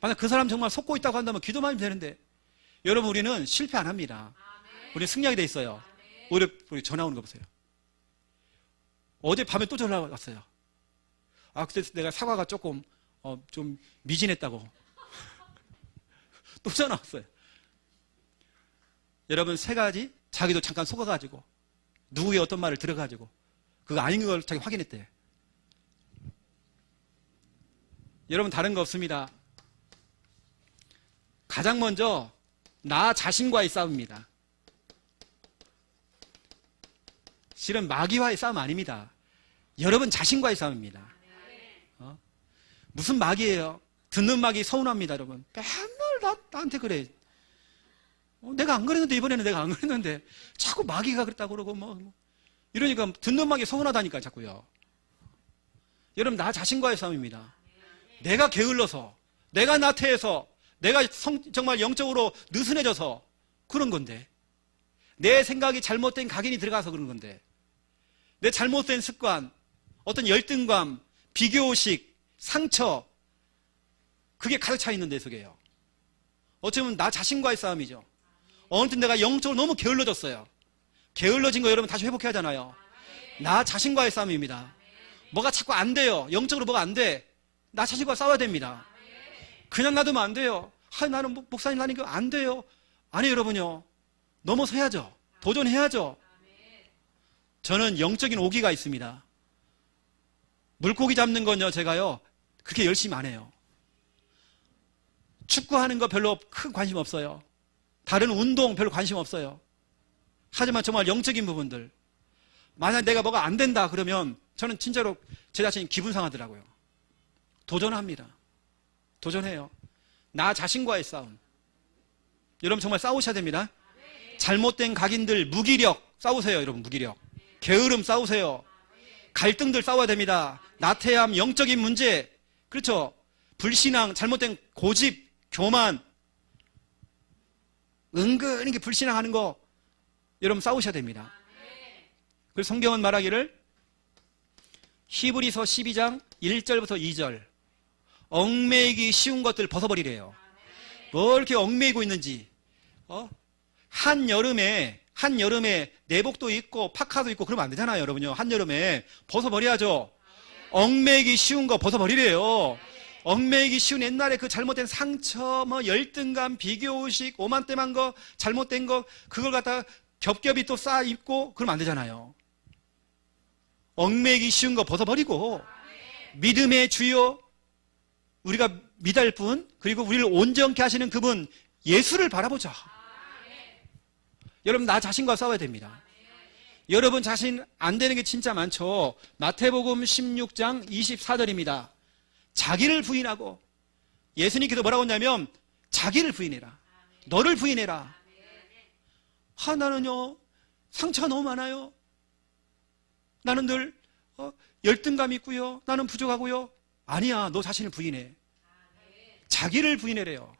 만약 그 사람 정말 속고 있다고 한다면 기도만 하면 되는데. 여러분 우리는 실패 안 합니다. 우리는 승리하게 돼 있어요. 우리 전화 오는 거 보세요. 어제 밤에 또 전화 왔어요. 그때 내가 사과가 조금 좀 미진했다고. 또 전화 왔어요. 여러분 세 가지 자기도 잠깐 속아가지고 누구의 어떤 말을 들어가지고 그거 아닌 걸 자기 확인했대. 여러분 다른 거 없습니다. 가장 먼저 나 자신과의 싸움입니다. 실은 마귀와의 싸움 아닙니다. 여러분 자신과의 싸움입니다. 무슨 마귀예요? 듣는 마귀 서운합니다, 여러분. 맨날 나한테 그래. 내가 안 그랬는데 이번에는 내가 안 그랬는데 자꾸 마귀가 그랬다고 그러고 이러니까 듣는 마귀 서운하다니까 자꾸요. 여러분 나 자신과의 싸움입니다. 내가 게을러서 내가 나태해서 내가 정말 영적으로 느슨해져서 그런 건데 내 생각이 잘못된 각인이 들어가서 그런 건데 내 잘못된 습관 어떤 열등감 비교의식 상처 그게 가득 차 있는 내 속에요. 어쩌면 나 자신과의 싸움이죠. 어느 때 내가 영적으로 너무 게을러졌어요. 게을러진 거 여러분 다시 회복해야 하잖아요. 나 자신과의 싸움입니다. 뭐가 자꾸 안 돼요. 영적으로 뭐가 안 돼. 나 자신과 싸워야 됩니다. 그냥 놔두면 안 돼요. 나는 목사님 나는 이거 안 돼요. 아니 여러분요. 넘어서야죠. 도전해야죠. 저는 영적인 오기가 있습니다. 물고기 잡는 건요 제가요 그렇게 열심히 안 해요. 축구하는 거 별로 큰 관심 없어요. 다른 운동 별로 관심 없어요. 하지만 정말 영적인 부분들 만약 내가 뭐가 안 된다 그러면 저는 진짜로 제 자신이 기분 상하더라고요. 도전합니다. 도전해요. 나 자신과의 싸움. 여러분 정말 싸우셔야 됩니다. 잘못된 각인들 무기력 싸우세요. 여러분 무기력. 게으름 싸우세요. 갈등들 싸워야 됩니다. 나태함, 영적인 문제 그렇죠. 불신앙, 잘못된 고집, 교만 은근히 불신앙하는 거 여러분 싸우셔야 됩니다. 그래서 성경은 말하기를 히브리서 12장 1절부터 2절 얽매이기 쉬운 것들 벗어버리래요. 뭐 이렇게 얽매이고 있는지 한여름에 내복도 입고 파카도 입고 그러면 안 되잖아요. 여러분요. 한여름에 벗어버려야죠. 얽매이기 쉬운 거 벗어버리래요. 얽매이기 쉬운 옛날에 그 잘못된 상처 열등감 비교의식 오만때만 거 잘못된 거 그걸 갖다가 겹겹이 또 쌓아 입고 그러면 안 되잖아요. 얽매이기 쉬운 거 벗어버리고 믿음의 주요 우리가 믿을 분 그리고 우리를 온전케 하시는 그분 예수를 바라보자. 여러분 나 자신과 싸워야 됩니다. 여러분 자신 안 되는 게 진짜 많죠. 마태복음 16장 24절입니다. 자기를 부인하고 예수님께서 뭐라고 했냐면 자기를 부인해라. 너를 부인해라. 나는요 상처가 너무 많아요. 나는 늘 열등감 있고요. 나는 부족하고요. 아니야. 너 자신을 부인해. 자기를 부인해래요.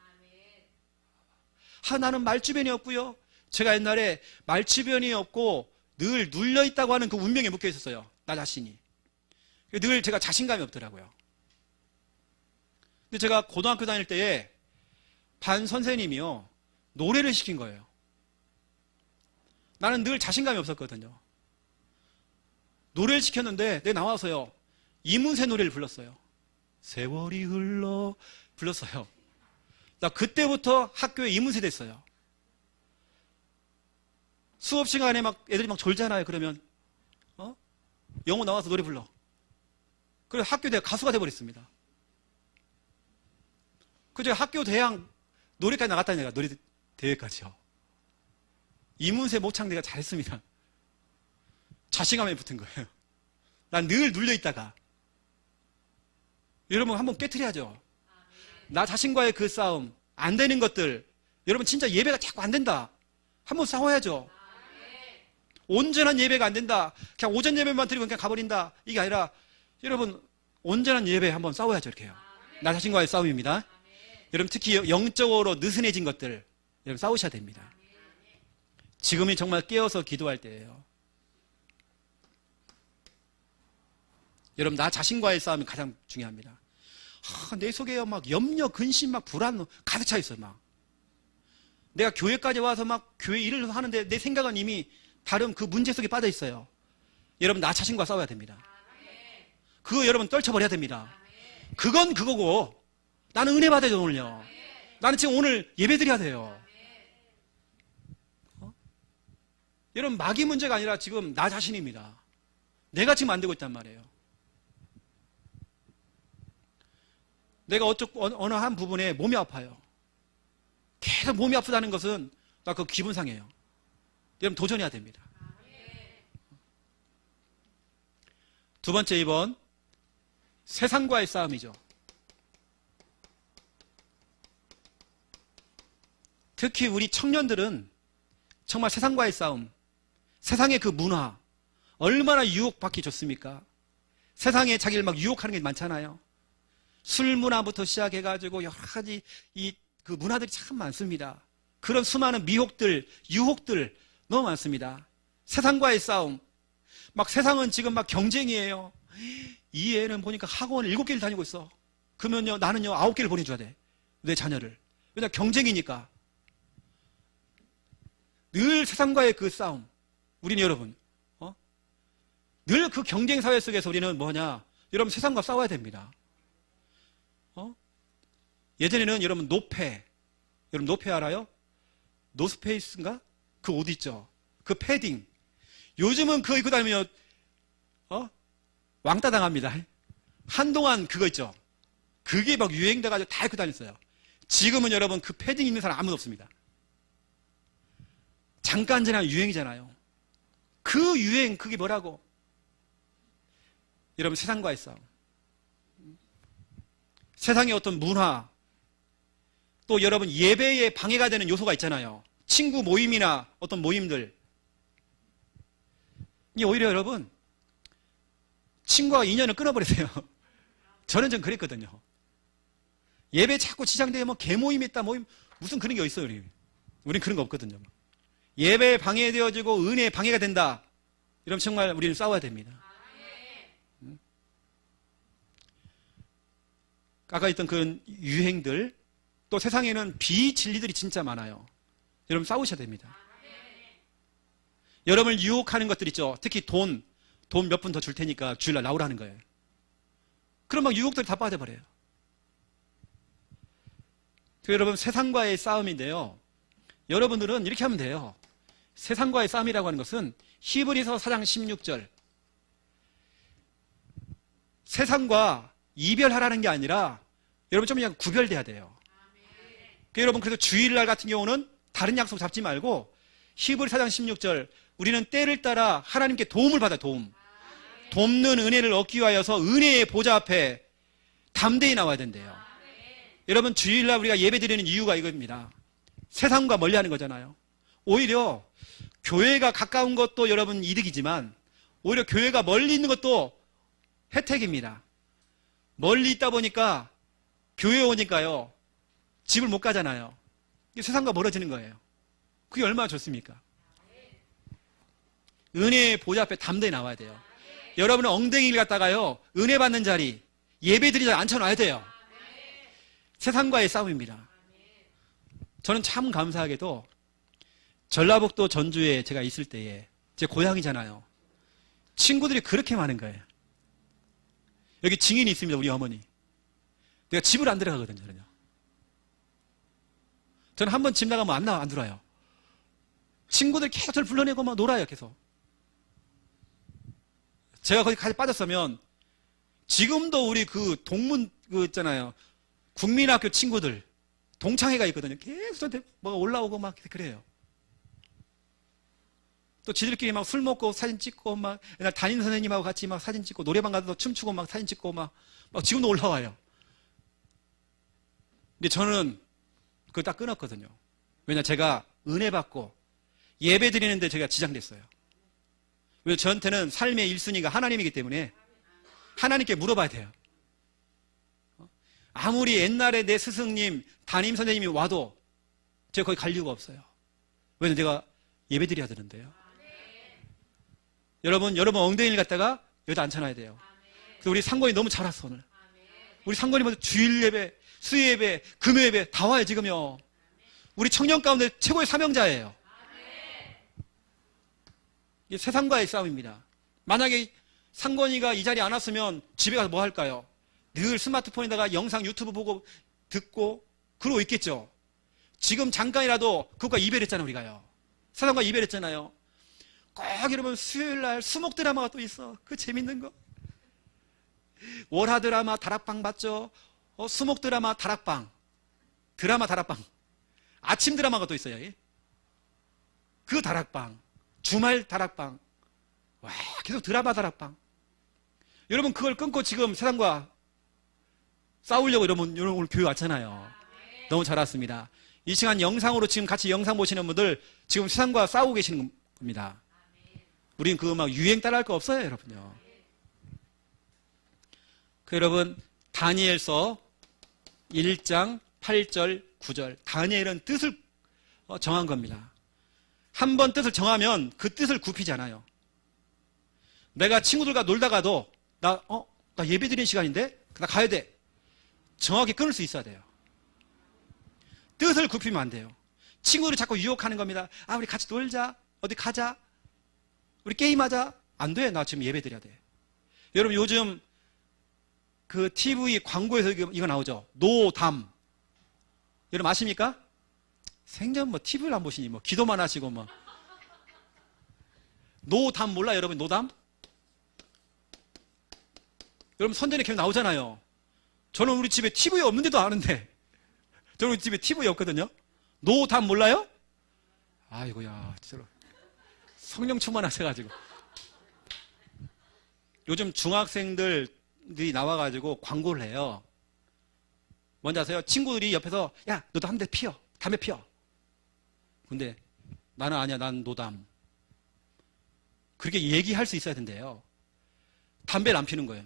나는 말주변이 없고요. 제가 옛날에 말주변이 없고 늘 눌려있다고 하는 그 운명에 묶여 있었어요. 나 자신이. 늘 제가 자신감이 없더라고요. 근데 제가 고등학교 다닐 때에 반 선생님이요. 노래를 시킨 거예요. 나는 늘 자신감이 없었거든요. 노래를 시켰는데 내가 나와서요. 이문세 노래를 불렀어요. 세월이 흘러 불렀어요. 나 그때부터 학교에 이문세 됐어요. 수업 시간에 막 애들이 막 졸잖아요. 그러면 영어 나와서 노래 불러. 그래서 학교 대 가수가 돼버렸습니다. 제가 학교 대항 노래까지 나갔다니까. 노래 대회까지요. 이문세 모창 내가 잘했습니다. 자신감에 붙은 거예요. 난 늘 눌려있다가. 여러분 한번 깨트려야죠. 나 자신과의 그 싸움, 안 되는 것들. 여러분 진짜 예배가 자꾸 안 된다. 한번 싸워야죠. 온전한 예배가 안 된다. 그냥 오전 예배만 드리고 그냥 가버린다. 이게 아니라 여러분 온전한 예배 한번 싸워야죠. 이렇게요. 나 자신과의 싸움입니다. 여러분 특히 영적으로 느슨해진 것들 여러분 싸우셔야 됩니다. 지금이 정말 깨어서 기도할 때예요. 여러분 나 자신과의 싸움이 가장 중요합니다. 내 속에 막 염려, 근심, 막 불안 가득 차 있어요. 막 내가 교회까지 와서 막 교회 일을 하는데 내 생각은 이미 다른 그 문제 속에 빠져 있어요. 여러분 나 자신과 싸워야 됩니다. 그거 여러분 떨쳐버려야 됩니다. 그건 그거고 나는 은혜 받아야죠. 오늘요. 나는 지금 오늘 예배 드려야 돼요. 여러분 마귀 문제가 아니라 지금 나 자신입니다. 내가 지금 안 되고 있단 말이에요. 내가 어느 한 부분에 몸이 아파요. 계속 몸이 아프다는 것은 나 그 기분 상해요. 여러분 도전해야 됩니다. 두 번째 2번 세상과의 싸움이죠. 특히 우리 청년들은 정말 세상과의 싸움, 세상의 그 문화 얼마나 유혹받기 좋습니까? 세상에 자기를 막 유혹하는 게 많잖아요. 술 문화부터 시작해가지고 여러 가지 그 문화들이 참 많습니다. 그런 수많은 미혹들, 유혹들 너무 많습니다. 세상과의 싸움. 막 세상은 지금 막 경쟁이에요. 이 애는 보니까 학원 7개를 다니고 있어. 그러면요, 나는요, 9개를 보내줘야 돼. 내 자녀를. 왜냐, 경쟁이니까. 늘 세상과의 그 싸움. 우리는 여러분, 늘 그 경쟁 사회 속에서 우리는 뭐냐? 여러분 세상과 싸워야 됩니다. 예전에는 여러분 노페, 여러분 노페 알아요? 노스페이스인가? 그 옷 있죠? 그 패딩. 요즘은 그거 입고 다니면 왕따 당합니다. 한동안 그거 있죠? 그게 막 유행돼가지고 다 입고 다녔어요. 지금은 여러분 그 패딩 입는 사람 아무도 없습니다. 잠깐 지난 유행이잖아요. 그 유행, 그게 뭐라고? 여러분 세상과의 싸움. 세상의 어떤 문화, 또 여러분 예배에 방해가 되는 요소가 있잖아요. 친구 모임이나 어떤 모임들. 오히려 여러분 친구와 인연을 끊어버리세요. 저는 좀 그랬거든요. 예배 자꾸 지장되게 뭐 개모임 있다 모임 무슨 그런 게 있어요. 우린 그런 거 없거든요. 예배에 방해되어지고 은혜에 방해가 된다. 이러면 정말 우리는 싸워야 됩니다. 아까 있던 그런 유행들, 또 세상에는 비진리들이 진짜 많아요. 여러분 싸우셔야 됩니다. 여러분을 유혹하는 것들 있죠. 특히 돈 몇 푼 더 줄 테니까 주일날 나오라는 거예요. 그럼 막 유혹들이 다 빠져버려요. 여러분 세상과의 싸움인데요. 여러분들은 이렇게 하면 돼요. 세상과의 싸움이라고 하는 것은 히브리서 4장 16절 세상과 이별하라는 게 아니라 여러분 좀 그냥 구별돼야 돼요. 여러분 그래서 주일날 같은 경우는 다른 약속 잡지 말고 히브리 4장 16절 우리는 때를 따라 하나님께 도움을 받아요. 돕는 은혜를 얻기 위하여서 은혜의 보좌 앞에 담대히 나와야 된대요. 여러분 주일날 우리가 예배드리는 이유가 이겁니다. 세상과 멀리하는 거잖아요. 오히려 교회가 가까운 것도 여러분 이득이지만 오히려 교회가 멀리 있는 것도 혜택입니다. 멀리 있다 보니까 교회 오니까요, 집을 못 가잖아요. 세상과 멀어지는 거예요. 그게 얼마나 좋습니까? 은혜의 보좌 앞에 담대히 나와야 돼요. 여러분은 엉덩이를 갖다가요, 은혜 받는 자리, 예배 드리는 자리 앉혀놔야 돼요. 세상과의 싸움입니다. 저는 참 감사하게도 전라북도 전주에 제가 있을 때에, 제 고향이잖아요, 친구들이 그렇게 많은 거예요. 여기 증인이 있습니다. 우리 어머니. 내가 집을 안 들어가거든요. 저는 한 번 집 나가면 안 들어와요. 친구들 계속 저를 불러내고 막 놀아요. 계속. 제가 거기 가서 빠졌으면 지금도 우리 그 동문 있잖아요, 국민학교 친구들 동창회가 있거든요. 계속 저한테 뭐가 올라오고 막 그래요. 또 지들끼리 막 술 먹고 사진 찍고, 막 옛날 담임 선생님하고 같이 막 사진 찍고, 노래방 가서 춤추고 막 사진 찍고 막 지금도 올라와요. 근데 저는 그걸 딱 끊었거든요. 왜냐, 제가 은혜 받고 예배 드리는데 제가 지장됐어요. 왜냐면 저한테는 삶의 1순위가 하나님이기 때문에 하나님께 물어봐야 돼요. 아무리 옛날에 내 스승님, 담임 선생님이 와도 제가 거기 갈 이유가 없어요. 왜냐면 내가 예배 드려야 되는데요. 여러분 엉덩이를 갖다가 여기다 앉혀놔야 돼요. 그래서 우리 상권이 너무 잘 왔어, 오늘. 우리 상권이 먼저 주일 예배, 수요 예배, 금요 예배 다 와요, 지금요. 우리 청년 가운데 최고의 사명자예요. 이게 세상과의 싸움입니다. 만약에 상권이가 이 자리에 안 왔으면 집에 가서 뭐 할까요? 늘 스마트폰에다가 영상 유튜브 보고 듣고 그러고 있겠죠. 지금 잠깐이라도 그것과 이별했잖아요, 우리가요. 세상과 이별했잖아요. 꼭 이러면 수요일날 수목 드라마가 또 있어. 그 재밌는 거. 월화 드라마 다락방 봤죠? 수목 드라마 다락방. 드라마 다락방. 아침 드라마가 또 있어요. 그 다락방. 주말 다락방. 와, 계속 드라마 다락방. 여러분 그걸 끊고 지금 세상과 싸우려고 여러분 오늘 교회 왔잖아요. 너무 잘 왔습니다. 이 시간 영상으로 지금 같이 영상 보시는 분들 지금 세상과 싸우고 계시는 겁니다. 우리는 그거 막 유행 따라할 거 없어요, 여러분요. 여러분 다니엘서 1장 8절 9절. 다니엘은 뜻을 정한 겁니다. 한 번 뜻을 정하면 그 뜻을 굽히지 않아요. 내가 친구들과 놀다가도 나 예배 드리는 시간인데 나 가야 돼. 정확히 끊을 수 있어야 돼요. 뜻을 굽히면 안 돼요. 친구들이 자꾸 유혹하는 겁니다. 아, 우리 같이 놀자. 어디 가자. 우리 게임하자. 안 돼. 나 지금 예배 드려야 돼. 여러분 요즘 그 TV 광고에서 이거 나오죠. 노담. 여러분 아십니까? 생전 뭐 TV를 안 보시니 뭐 기도만 하시고 뭐. 노담 몰라 여러분? 노담? 여러분 선전에 계속 나오잖아요. 저는 우리 집에 TV 없는데도 아는데. 저는 우리 집에 TV 없거든요. 노담 몰라요? 아이고야 진짜로 성령 충만하셔가지고. 요즘 중학생들이 나와가지고 광고를 해요. 뭔지 아세요? 친구들이 옆에서 야 너도 한 대 피워. 담배 피워. 근데 나는 아니야. 난 노담. 그렇게 얘기할 수 있어야 된대요. 담배를 안 피우는 거예요.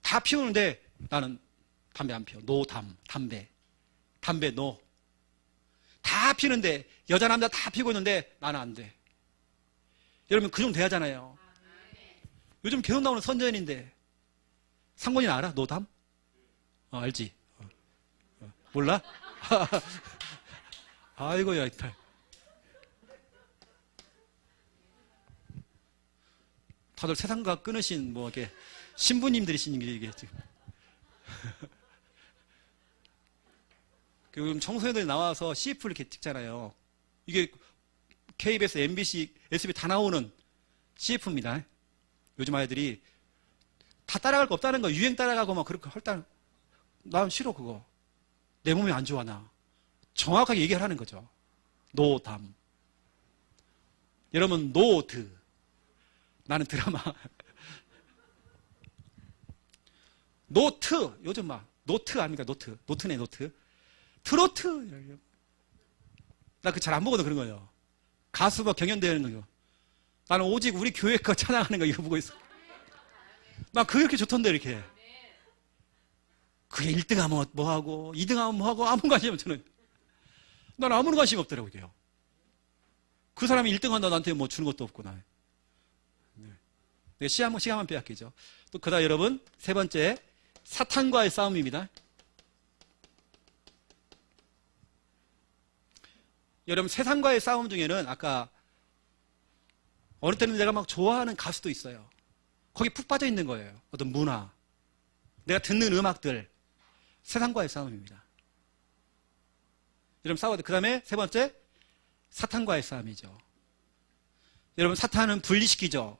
다 피우는데 나는 담배 안 피워. 노담. 담배 노. 다 피우는데 여자 남자 다 피우고 있는데 나는 안 돼. 여러분 그 정도 돼야 하잖아요. 요즘 계속 나오는 선전인데 상권이는 알아? 노담? 알지? 몰라? 아이고야 이탈. 다들 세상과 끊으신 뭐 이렇게 신부님들이신 게 이게 지금. 요즘 청소년들이 나와서 CF를 이렇게 찍잖아요. 이게 KBS, MBC, SB 다 나오는 CF입니다. 요즘 아이들이 다 따라갈 거 없다는 거. 유행 따라가고 막 그렇게 헐단. 난 싫어 그거. 내 몸이 안 좋아 나. 정확하게 얘기를 하는 거죠. 노담. 여러분 노드. 나는 드라마. 노트. 요즘 막 노트 아닙니까? 노트네 노트. 트로트. 나 그 잘 안 보거든 그런 거예요. 가수 막 경연대회는 거. 나는 오직 우리 교회 거 찬양하는 거 이거 보고 있어. 나 그게 이렇게 좋던데 이렇게. 그게 1등하면 뭐하고 2등하면 뭐하고 아무 관심 없잖아요. 난 아무런 관심 없더라고요. 이게요. 그 사람이 1등한다 나한테 뭐 주는 것도 없고 나. 네. 시간만 빼앗기죠. 또 그다음 여러분 세 번째 사탄과의 싸움입니다. 여러분 세상과의 싸움 중에는 아까 어느 때는 내가 막 좋아하는 가수도 있어요. 거기 푹 빠져 있는 거예요. 어떤 문화, 내가 듣는 음악들, 세상과의 싸움입니다. 여러분 싸워야 돼. 그 다음에 세 번째 사탄과의 싸움이죠. 여러분 사탄은 분리시키죠.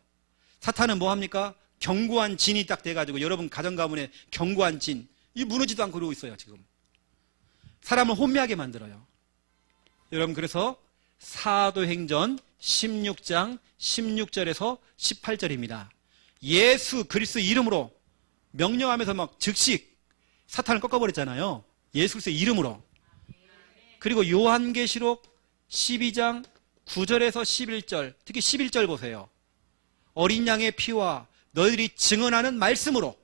사탄은 뭐 합니까? 견고한 진이 딱 돼가지고 여러분 가정 가문에 견고한 진, 이 무너지도 않고 그러고 있어요 지금. 사람을 혼미하게 만들어요. 여러분 그래서 사도행전 16장 16절에서 18절입니다. 예수 그리스도 이름으로 명령하면서 막 즉시 사탄을 꺾어버렸잖아요. 예수 그리스도 이름으로. 그리고 요한계시록 12장 9절에서 11절, 특히 11절 보세요. 어린 양의 피와 너희들이 증언하는 말씀으로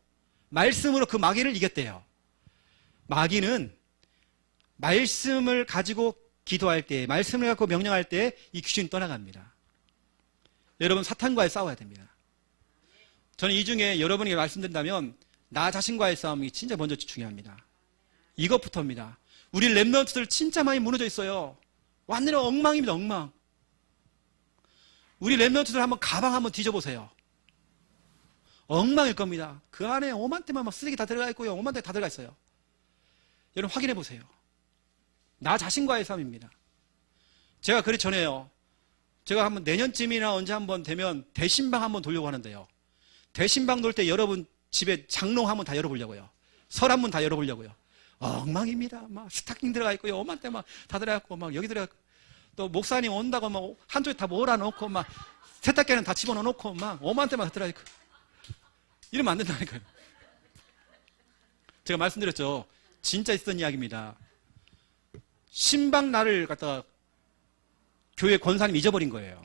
그 마귀를 이겼대요. 마귀는 말씀을 가지고 기도할 때, 말씀을 갖고 명령할 때 이 귀신이 떠나갑니다. 여러분 사탄과의 싸워야 됩니다. 저는 이 중에 여러분에게 말씀드린다면 나 자신과의 싸움이 진짜 먼저 중요합니다. 이것부터입니다. 우리 랩런트들 진짜 많이 무너져 있어요. 완전히 엉망입니다. 엉망. 우리 랩런트들 한번 가방 한번 뒤져보세요. 엉망일 겁니다. 그 안에 오만때만 막 쓰레기 다 들어가 있고요. 오만때 다 들어가 있어요. 여러분 확인해 보세요. 나 자신과의 싸움입니다. 제가 그리 전에요. 제가 한번 내년쯤이나 언제 한번 되면 대신방 한번 돌려고 하는데요. 대신방 돌 때 여러분 집에 장롱 한번 다 열어보려고요. 서랍문 다 열어보려고요. 엉망입니다. 막 스타킹 들어가 있고요. 오만때 막 다 들어가 있고 막 여기 들어가 있고 또 목사님 온다고 막 한쪽에 다 몰아놓고 막 세탁기는 다 집어넣어놓고 막 오만때만 다 들어가 있고 이러면 안 된다니까요. 제가 말씀드렸죠. 진짜 있었던 이야기입니다. 신방 날을 갖다가 교회 권사님 잊어버린 거예요.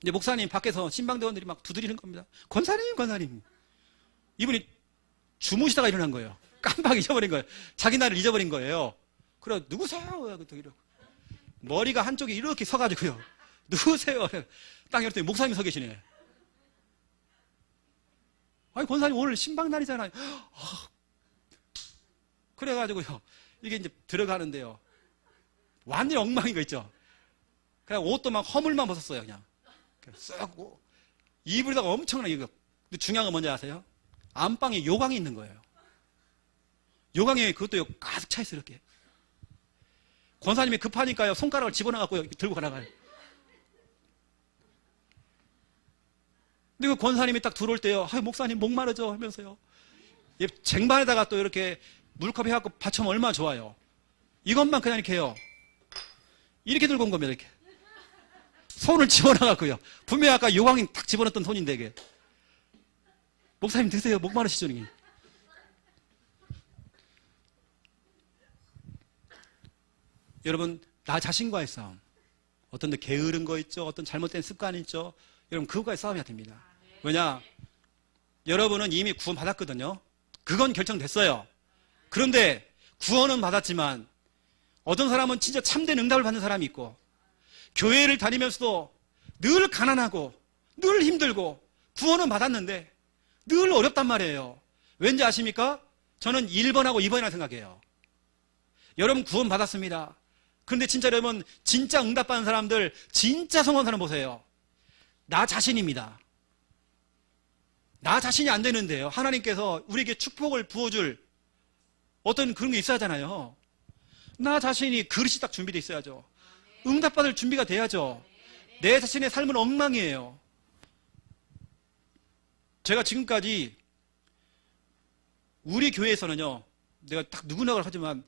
근데 목사님 밖에서 신방대원들이 막 두드리는 겁니다. 권사님. 이분이 주무시다가 일어난 거예요. 깜빡 잊어버린 거예요. 자기 날을 잊어버린 거예요. 그래 누구세요? 머리가 한쪽이 이렇게 서가지고요. 누구세요? 딱 열었더니 목사님이 서 계시네. 아니 권사님 오늘 신방 날이잖아요. 그래가지고요. 이게 이제 들어가는데요. 완전히 엉망인 거 있죠. 그냥 옷도 막 허물만 벗었어요. 그냥 쓱 이불에다가 엄청나게 이거. 근데 중요한 건 뭔지 아세요? 안방에 요강이 있는 거예요. 요강에 그것도 가득 차 있어요. 이렇게. 권사님이 급하니까요. 손가락을 집어넣어갖고 들고 가나가요. 근데 그 권사님이 딱 들어올 때요. 목사님 목마르죠? 하면서요. 쟁반에다가 또 이렇게 물컵 해갖고 받쳐면 얼마나 좋아요. 이것만 그냥 이렇게 해요. 이렇게 들고 온 겁니다. 이렇게. 손을 집어넣어갖고요. 분명히 아까 요강이 딱 집어넣었던 손인데 이게. 목사님 드세요. 목마르시죠? 이게. 여러분 나 자신과의 싸움. 어떤 데 게으른 거 있죠. 어떤 잘못된 습관이 있죠. 여러분 그것과의 싸움이야 됩니다. 왜냐? 여러분은 이미 구원 받았거든요. 그건 결정됐어요. 그런데 구원은 받았지만 어떤 사람은 진짜 참된 응답을 받는 사람이 있고 교회를 다니면서도 늘 가난하고 늘 힘들고 구원은 받았는데 늘 어렵단 말이에요. 왠지 아십니까? 저는 1번하고 2번이라 생각해요. 여러분 구원 받았습니다. 그런데 진짜 여러분 진짜 응답받는 사람들 진짜 성공한 사람 보세요. 나 자신입니다. 나 자신이 안 되는데요. 하나님께서 우리에게 축복을 부어줄 어떤 그런 게 있어야 하잖아요. 나 자신이 그릇이 딱 준비되어 있어야죠. 응답받을 준비가 돼야죠. 내 자신의 삶은 엉망이에요. 제가 지금까지 우리 교회에서는요. 내가 딱 누구나가 하지만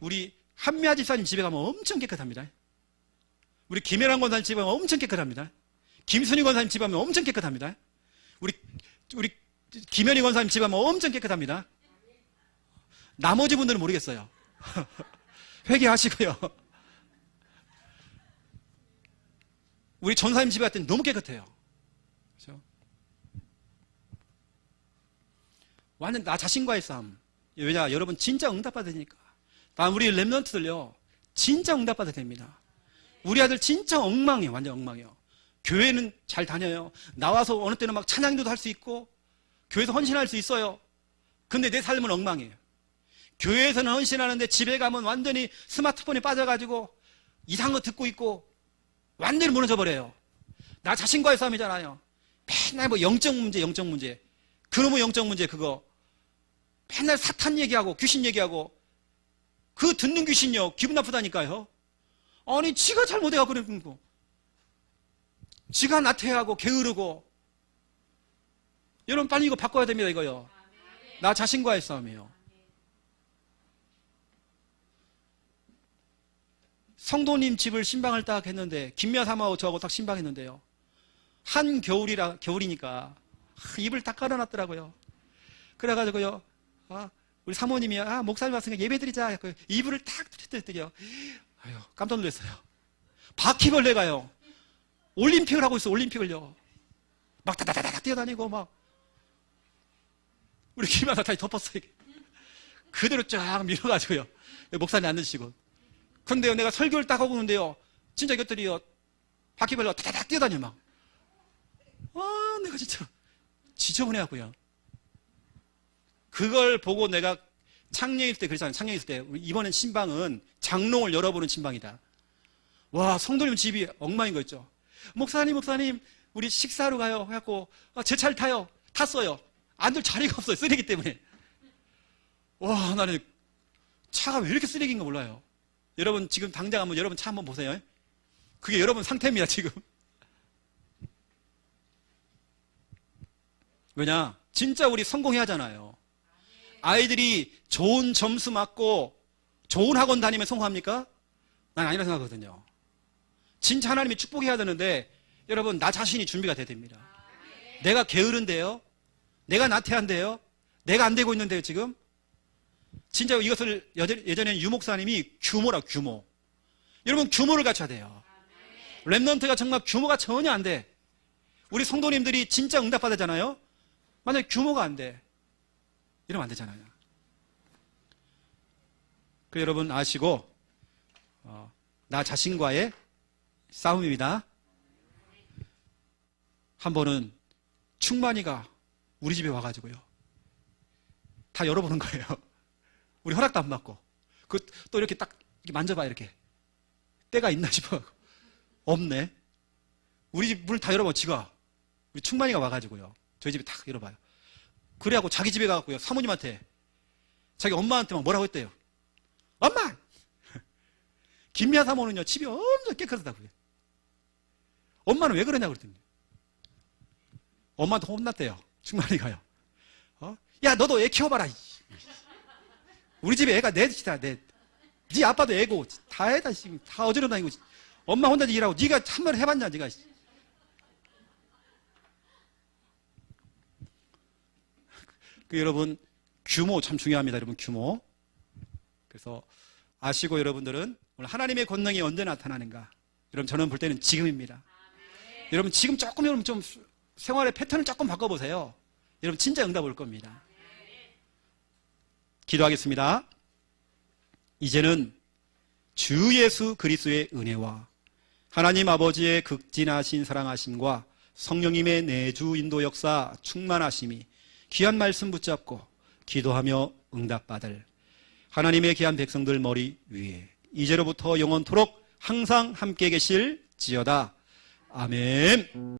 우리 한미아 집사님 집에 가면 엄청 깨끗합니다. 우리 김혜란 권사님 집에 가면 엄청 깨끗합니다. 김순희 권사님 집에 가면 엄청 깨끗합니다. 우리 김현희 권사님 집에 가면 엄청 깨끗합니다. 나머지 분들은 모르겠어요. 회개하시고요. 우리 전사님 집에 갔더니 너무 깨끗해요. 그렇죠? 완전 나 자신과의 싸움. 왜냐? 여러분 진짜 응답받아야 되니까. 우리 랩런트들요 진짜 응답받아야 됩니다. 우리 아들 진짜 엉망이에요. 완전 엉망이에요. 교회는 잘 다녀요. 나와서 어느 때는 막 찬양도 할 수 있고 교회에서 헌신할 수 있어요. 근데 내 삶은 엉망이에요. 교회에서는 헌신하는데 집에 가면 완전히 스마트폰에 빠져가지고 이상한 거 듣고 있고 완전히 무너져 버려요. 나 자신과의 싸움이잖아요. 맨날 뭐 영적 문제. 그놈의 영적 문제 그거. 맨날 사탄 얘기하고 귀신 얘기하고 그 듣는 귀신요 기분 나쁘다니까요. 아니 지가 잘못해갖고 그러는 거. 지가 나태하고 게으르고. 여러분 빨리 이거 바꿔야 됩니다. 이거요. 나 자신과의 싸움이에요. 성도님 집을 신방을 딱 했는데 김미아 사모하고 저하고 딱 신방했는데요. 한 겨울이니까 입을 딱 깔아놨더라고요. 그래가지고요. 우리 사모님이 목사님 왔으니까 예배드리자. 이불을 딱 들었더니요. 아유 깜짝 놀랐어요. 바퀴벌레가요. 올림픽을 하고 있어. 올림픽을요. 막 다다다다 뛰어다니고 막 우리 김미아 다시 덮었어요. 그대로 쫙 밀어가지고요. 목사님 앉으시고. 근데요, 내가 설교를 딱 하고 있는데요, 진짜 이것들이요, 바퀴벌레가 다다닥 뛰어다녀, 막. 내가 진짜 지저분해하고요. 그걸 보고 내가 창녕일 때 그랬잖아요. 창녕일 때. 이번엔 신방은 장롱을 열어보는 신방이다. 와, 성도님 집이 엉망인 거 있죠. 목사님, 우리 식사하러 가요. 해갖고, 제 차를 타요. 탔어요. 앉을 자리가 없어요. 쓰레기 때문에. 와, 나는 차가 왜 이렇게 쓰레기인가 몰라요. 여러분 지금 당장 한번 여러분 차 한번 보세요. 그게 여러분 상태입니다 지금. 왜냐? 진짜 우리 성공해야 하잖아요. 아이들이 좋은 점수 맞고 좋은 학원 다니면 성공합니까? 난 아니라 생각하거든요. 진짜 하나님이 축복해야 되는데 여러분 나 자신이 준비가 돼야 됩니다. 내가 게으른데요? 내가 나태한데요? 내가 안 되고 있는데요 지금? 진짜 이것을 예전에는 유목사님이 규모. 여러분 규모를 갖춰야 돼요. 랩넌트가 정말 규모가 전혀 안 돼. 우리 성도님들이 진짜 응답받았잖아요. 만약에 규모가 안 돼. 이러면 안 되잖아요. 그 여러분 아시고 나 자신과의 싸움입니다. 한 번은 충만이가 우리 집에 와가지고요. 다 열어보는 거예요. 우리 허락도 안 받고. 또 이렇게 딱 이렇게 만져봐, 이렇게. 때가 있나 싶어. 없네. 우리 집 문을 다 열어봐, 지가. 우리 충만이가 와가지고요. 저희 집에 딱 열어봐요. 그래갖고 자기 집에 가갖고요. 사모님한테, 자기 엄마한테 막 뭐라고 했대요. 엄마! 김미아 사모는요, 집이 엄청 깨끗하다고요. 엄마는 왜 그러냐고 그랬더니. 엄마한테 혼났대요. 충만이가요. 야, 너도 애 키워봐라. 우리 집에 애가 넷이다, 넷. 네 아빠도 애고, 다 애다, 지금. 다 어지러 다니고. 엄마 혼자 일하고, 네가 한번 해봤냐, 네가. 여러분, 규모 참 중요합니다, 여러분, 규모. 그래서 아시고 여러분들은 오늘 하나님의 권능이 언제 나타나는가? 여러분, 저는 볼 때는 지금입니다. 여러분, 지금 조금, 여러분 좀 생활의 패턴을 조금 바꿔보세요. 여러분, 진짜 응답 올 겁니다. 기도하겠습니다. 이제는 주 예수 그리스도의 은혜와 하나님 아버지의 극진하신 사랑하심과 성령님의 내주 인도 역사 충만하심이 귀한 말씀 붙잡고 기도하며 응답받을 하나님의 귀한 백성들 머리 위에 이제로부터 영원토록 항상 함께 계실지어다. 아멘.